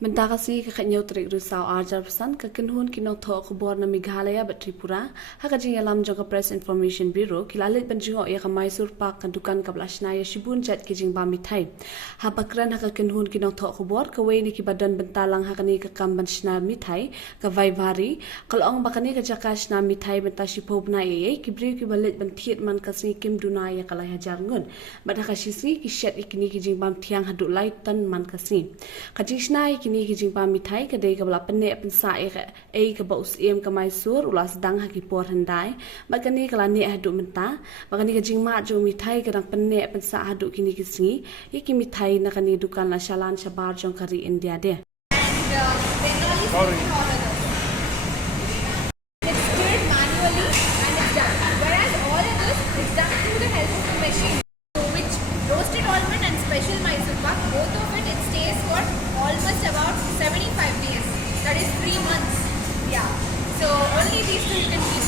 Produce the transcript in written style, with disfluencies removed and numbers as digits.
Mentakasi kakaknya utrik rusau ajar pesan ke kynhun nongthoh khubor na Meghalaya bat Tripura hakajing ialam jaka Press Information Bureau kilalit banjingok ya ka Mysore Pak kandukan kabla shna ya bunjait kijing ba Mithai habakran haka kynhun nongthoh khubor kawai ni kibadan bentalang hakani ka kamban shna Mithai ka vaivari kalong bakani ka jaka shna Mithai benta shipob na ye kibri kibalit bantiet man kasni kim duna ya kalai hajar ngun badaka shisni kishat ikini kijing bam tiang haduk lai tan man kasni kajing shna kini kijing pa Mithai kadai kabla penne pensa e ka baus em ka Mysore ulas dang haki por handai bagani kala ne hadu menta bagani kijing ma jo Mithai kadang penne pensa hadu kini kisngi iki Mithai na kani dukan la shalan shabar jong kari India de It's stirred manually and it's done. Whereas all of this is done through the help of a machine. So which roasted almond and special Mysore Pak, both of it stays for almost about 75 days. That is 3 months. Yeah. So only these two you can keep.